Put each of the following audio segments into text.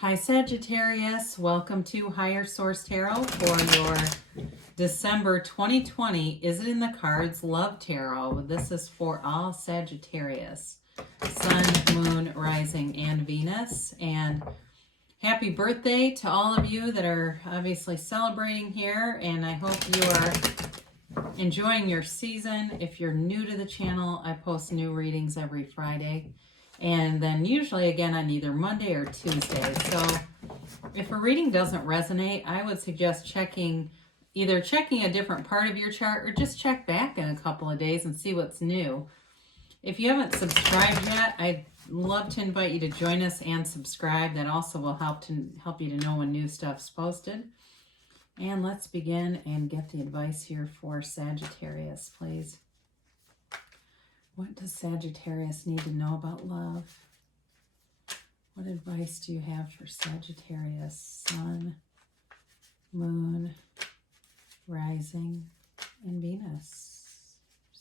Hi Sagittarius, welcome to Higher Source Tarot for your December 2020 Is It in the Cards Love Tarot. This is for all Sagittarius, Sun, Moon, Rising, and Venus. And happy birthday to all of you that are obviously celebrating here, and I hope you are enjoying your season. If you're new to the channel, I post new readings every Friday. And then usually again on either Monday or Tuesday. So if a reading doesn't resonate, I would suggest either checking a different part of your chart or just check back in a couple of days and see what's new. If you haven't subscribed yet, I'd love to invite you to join us and subscribe. That also will help you to know when new stuff's posted. And let's begin and get the advice here for Sagittarius, please. What does Sagittarius need to know about love? What advice do you have for Sagittarius, Sun, Moon, Rising, and Venus?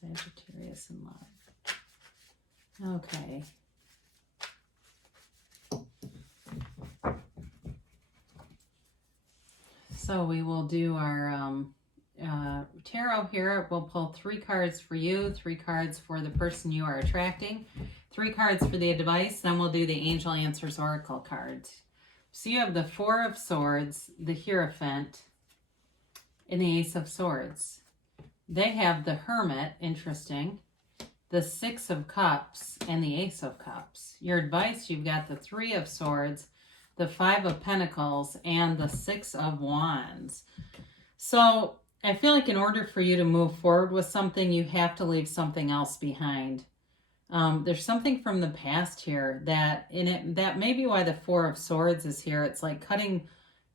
Sagittarius in love. Okay. So we will do our tarot here. We'll pull 3 cards for you, 3 cards for the person you are attracting, 3 cards for the advice, then we'll do the Angel Answers Oracle cards. So you have the 4 of Swords, the Hierophant, and the Ace of Swords. They have the Hermit, interesting, the 6 of Cups, and the Ace of Cups. Your advice, you've got the 3 of Swords, the 5 of Pentacles, and the 6 of Wands. So I feel like in order for you to move forward with something, you have to leave something else behind. There's something from the past here that may be why the 4 of Swords is here. It's like cutting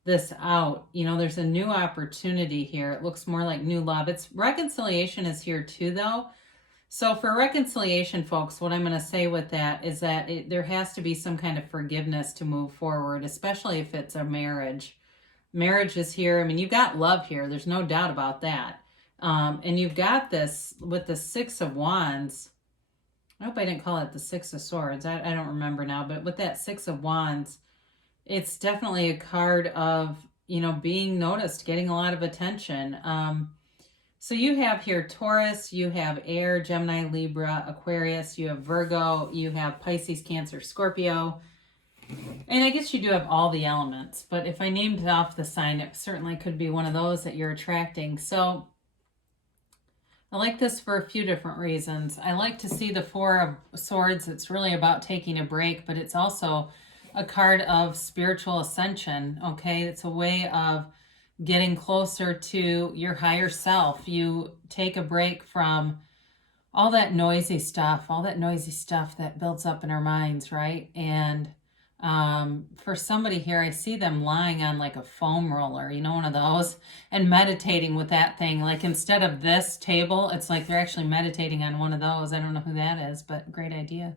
this out. You know, there's a new opportunity here. It looks more like new love. Reconciliation is here too, though. So for reconciliation, folks, what I'm going to say with that is that there has to be some kind of forgiveness to move forward, especially if it's a marriage. Marriage is here. I mean, you've got love here. There's no doubt about that. And you've got this with the 6 of Wands. I hope I didn't call it the 6 of Swords. I don't remember now. But with that 6 of Wands, it's definitely a card of, being noticed, getting a lot of attention. So you have here Taurus, you have Air, Gemini, Libra, Aquarius, you have Virgo, you have Pisces, Cancer, Scorpio. And I guess you do have all the elements, but if I named off the sign, it certainly could be one of those that you're attracting. So I like this for a few different reasons. I like to see the 4 of Swords. It's really about taking a break, but it's also a card of spiritual ascension, okay? It's a way of getting closer to your higher self. You take a break from all that noisy stuff that builds up in our minds, right? And for somebody here, I see them lying on like a foam roller, one of those, and meditating with that thing. Like instead of this table, it's like they're actually meditating on one of those. I don't know who that is, but great idea.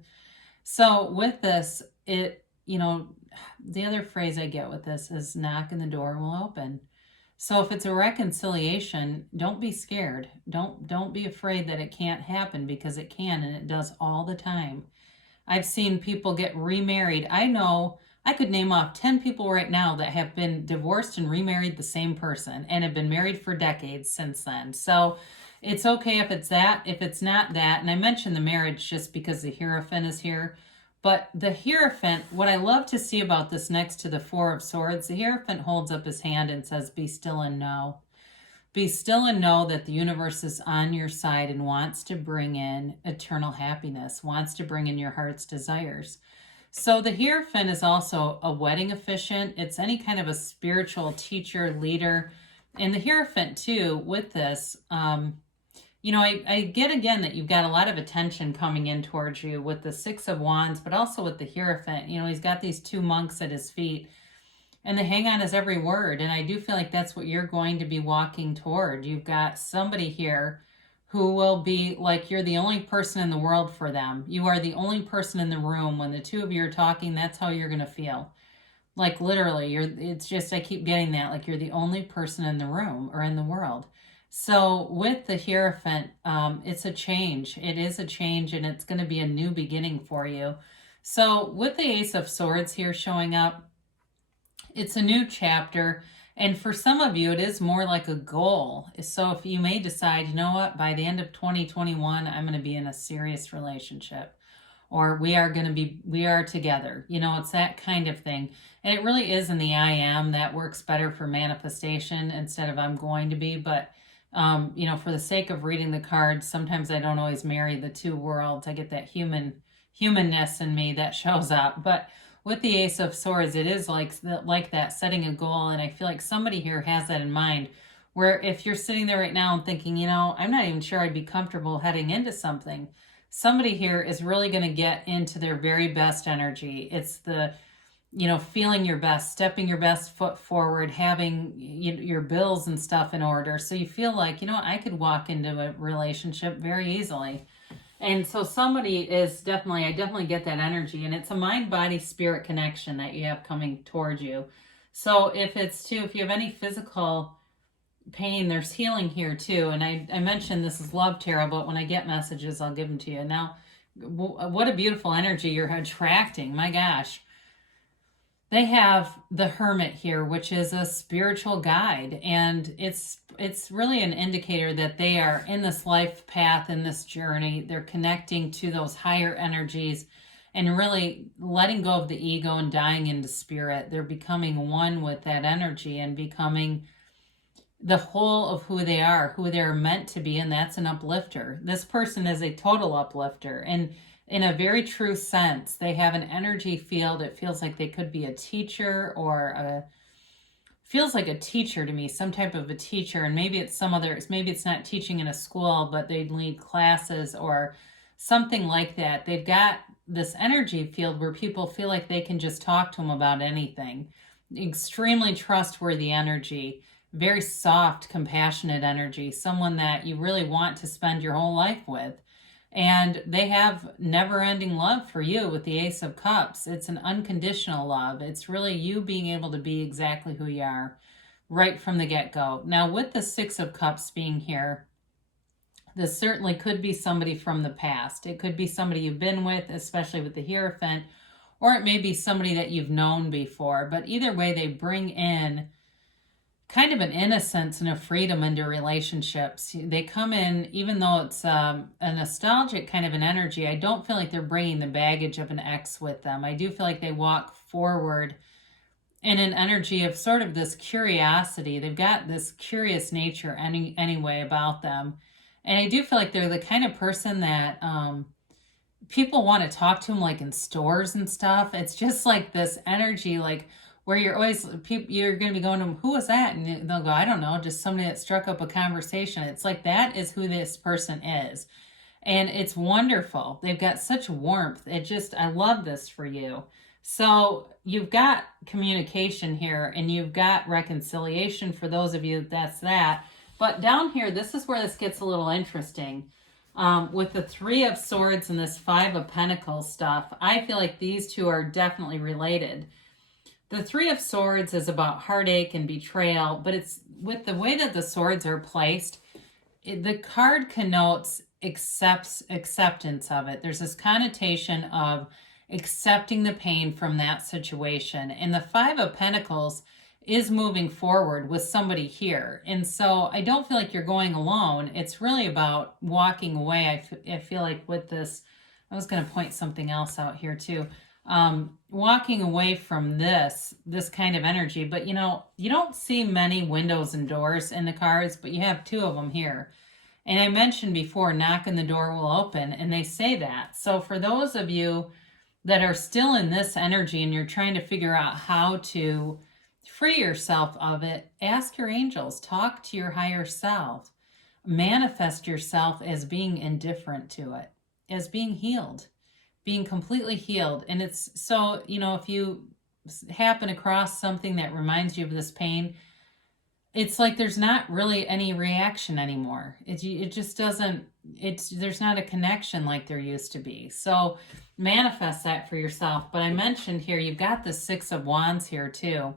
So with this, the other phrase I get with this is knock and the door will open. So if it's a reconciliation, don't be scared. Don't be afraid that it can't happen, because it can, and it does all the time. I've seen people get remarried. I know I could name off 10 people right now that have been divorced and remarried the same person and have been married for decades since then. So it's okay if it's that, if it's not that. And I mentioned the marriage just because the Hierophant is here. But the Hierophant, what I love to see about this next to the 4 of Swords, the Hierophant holds up his hand and says, be still and know. Be still and know that the universe is on your side and wants to bring in eternal happiness, wants to bring in your heart's desires. So the Hierophant is also a wedding officiant. It's any kind of a spiritual teacher, leader. And the Hierophant too, with this, I get again that you've got a lot of attention coming in towards you with the 6 of Wands, but also with the Hierophant. He's got these 2 monks at his feet, and they hang on his every word. And I do feel like that's what you're going to be walking toward. You've got somebody here who will be like you're the only person in the world for them. You are the only person in the room. When the 2 of you are talking, that's how you're going to feel. Like literally, it's just, I keep getting that, like you're the only person in the room or in the world. So with the Hierophant, it's a change. It is a change, and it's going to be a new beginning for you. So with the Ace of Swords here showing up, It's a new chapter. And for some of you, it is more like a goal. So if you may decide, you know what, by the end of 2021, I'm going to be in a serious relationship, or we are together. You know, it's that kind of thing. And it really is in the I am that works better for manifestation instead of I'm going to be. But, you know, for the sake of reading the cards, sometimes I don't always marry the two worlds. I get that humanness in me that shows up. But with the Ace of Swords, it is like that, setting a goal. And I feel like somebody here has that in mind, where if you're sitting there right now and thinking, you know, I'm not even sure I'd be comfortable heading into something, somebody here is really going to get into their very best energy. It's the, you know, feeling your best, stepping your best foot forward, having your bills and stuff in order. So you feel like, you know, I could walk into a relationship very easily. And so somebody is I definitely get that energy. And it's a mind, body, spirit connection that you have coming towards you. So if you have any physical pain, there's healing here too. And I mentioned this is love tarot, but when I get messages, I'll give them to you. Now, what a beautiful energy you're attracting. My gosh. They have the Hermit here, which is a spiritual guide. And it's really an indicator that they are in this life path, in this journey. They're connecting to those higher energies and really letting go of the ego and dying into spirit. They're becoming one with that energy and becoming the whole of who they are, who they're meant to be, and that's an uplifter. This person is a total uplifter, and in a very true sense, they have an energy field. It feels like they could be a teacher, feels like a teacher to me, some type of a teacher, and maybe it's maybe it's not teaching in a school, but they lead classes or something like that. They've got this energy field where people feel like they can just talk to them about anything. Extremely trustworthy energy. Very soft, compassionate energy, someone that you really want to spend your whole life with. And they have never-ending love for you with the Ace of Cups. It's an unconditional love. It's really you being able to be exactly who you are right from the get-go. Now, with the Six of Cups being here, this certainly could be somebody from the past. It could be somebody you've been with, especially with the Hierophant, or it may be somebody that you've known before. But either way, they bring in kind of an innocence and a freedom into relationships. They come in, even though it's a nostalgic kind of an energy, I don't feel like they're bringing the baggage of an ex with them. I do feel like they walk forward in an energy of sort of this curiosity. They've got this curious nature anyway about them. And I do feel like they're the kind of person that people want to talk to them, like in stores and stuff. It's just like this energy, like, where you're going to be going to them, who was that? And they'll go, I don't know, just somebody that struck up a conversation. It's like that is who this person is. And it's wonderful. They've got such warmth. I love this for you. So you've got communication here and you've got reconciliation for those of you that's that. But down here, this is where this gets a little interesting. With the Three of Swords and this Five of Pentacles stuff, I feel like these two are definitely related. The Three of Swords is about heartache and betrayal, but it's with the way that the swords are placed, the card connotes acceptance of it. There's this connotation of accepting the pain from that situation. And the Five of Pentacles is moving forward with somebody here. And so I don't feel like you're going alone. It's really about walking away. I feel like with this, I was going to point something else out here too. Walking away from this kind of energy, but you know, you don't see many windows and doors in the cards, but you have two of them here. And I mentioned before, knock and the door will open, and they say that. So for those of you that are still in this energy and you're trying to figure out how to free yourself of it, ask your angels, talk to your higher self, manifest yourself as being indifferent to it, as being healed. Being completely healed. And it's so, you know, if you happen across something that reminds you of this pain, it's like there's not really any reaction anymore. It just doesn't, there's not a connection like there used to be. So manifest that for yourself. But I mentioned here, you've got the Six of Wands here too.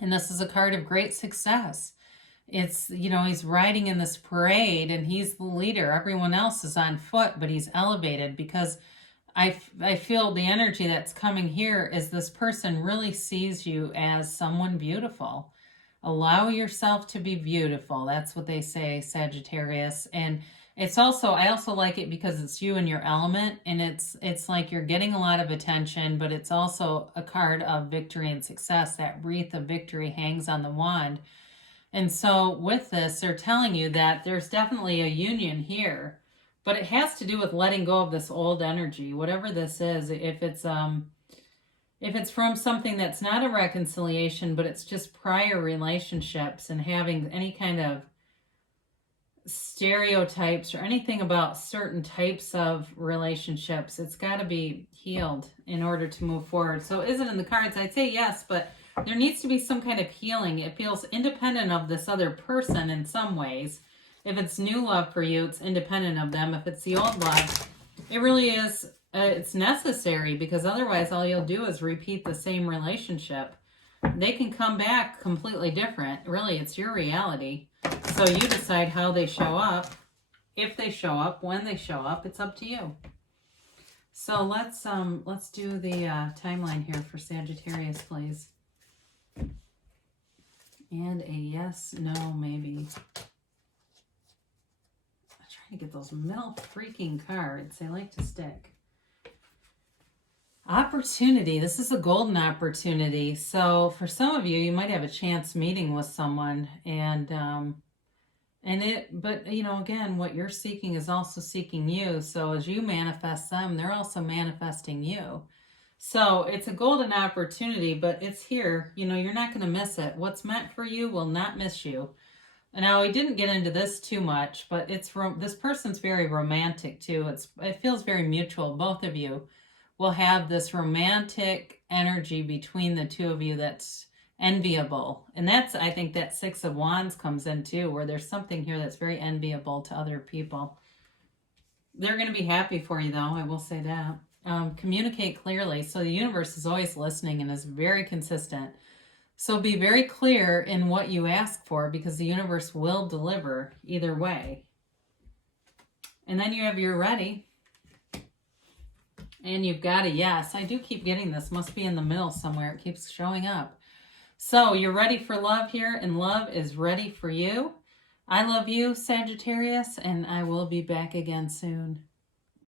And this is a card of great success. It's, you know, he's riding in this parade and he's the leader. Everyone else is on foot, but he's elevated because I feel the energy that's coming here is this person really sees you as someone beautiful. Allow yourself to be beautiful. That's what they say, Sagittarius. And it's also, I also like it because it's you and your element, and it's like you're getting a lot of attention, but it's also a card of victory and success. That wreath of victory hangs on the wand. And so with this, they're telling you that there's definitely a union here, but it has to do with letting go of this old energy, whatever this is. If it's from something that's not a reconciliation, but it's just prior relationships and having any kind of stereotypes or anything about certain types of relationships, it's got to be healed in order to move forward. So is it in the cards? I'd say yes, but there needs to be some kind of healing. It feels independent of this other person in some ways. If it's new love for you, it's independent of them. If it's the old love, it really is, it's necessary, because otherwise all you'll do is repeat the same relationship. They can come back completely different. Really, it's your reality. So you decide how they show up, if they show up, when they show up. It's up to you. So let's do the timeline here for Sagittarius, please. And a yes, no, maybe. I'm trying to get those middle freaking cards. They like to stick. Opportunity. This is a golden opportunity. So for some of you, you might have a chance meeting with someone, but you know, again, what you're seeking is also seeking you. So as you manifest them, they're also manifesting you. So it's a golden opportunity, but it's here. You know, you're not going to miss it. What's meant for you will not miss you. Now, we didn't get into this too much, but this person's very romantic too. It feels very mutual. Both of you will have this romantic energy between the two of you that's enviable. And that's, I think that Six of Wands comes in too, where there's something here that's very enviable to other people. They're going to be happy for you, though. I will say that. Communicate clearly. So the universe is always listening and is very consistent. So be very clear in what you ask for, because the universe will deliver either way. And then you have your ready. And you've got a yes. I do keep getting this. Must be in the middle somewhere. It keeps showing up. So you're ready for love here, and love is ready for you. I love you, Sagittarius, and I will be back again soon.